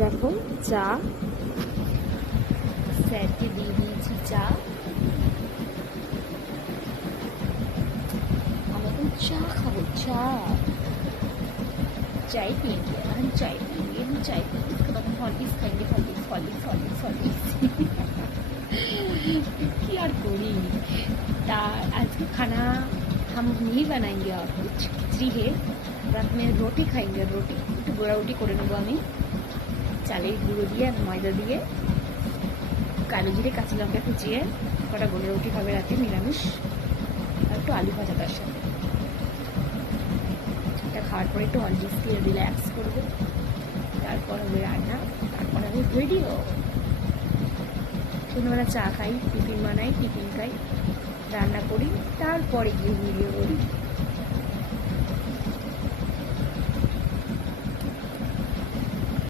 দেখো চা, স্যারকে দিয়ে দিয়েছি চা। हम এখন চা খাবো, চা। चाय पियेंगे, हम चाय पियेंगे, हम चाय पियेंगे, उसके बाद हम हॉर्लिक्स खाएंगे, हॉर्लिक्स हॉर्लिक्स हॉर्लिक्स हॉर्लिक्स। কি আর করি। ता आज का खाना हम नहीं बनाएंगे और कुछ खिचड़ी है, रात में रोटी खाएंगे। रोटी একটু গোড়া রুটি করে নেবো আমি, চালের গুঁড়ো দিয়ে আর ময়দা দিয়ে, কালো জিরে কাঁচা লঙ্কা কুচিয়ে কটা গোড়া রুটি হবে রাতে নিরামিষ, আর একটু আলু ভাজা তার সাথে। এটা খাওয়ার পরে একটু হরলিক্স দিয়ে রিল্যাক্স করবো, তারপর হবে রান্না, তারপর আমি রেডিও। সন্ধ্যাবেলা চা খাই, টিফিন বানাই, টিফিন খাই, রান্না করি, তারপরে গিয়ে ভিডিও করি।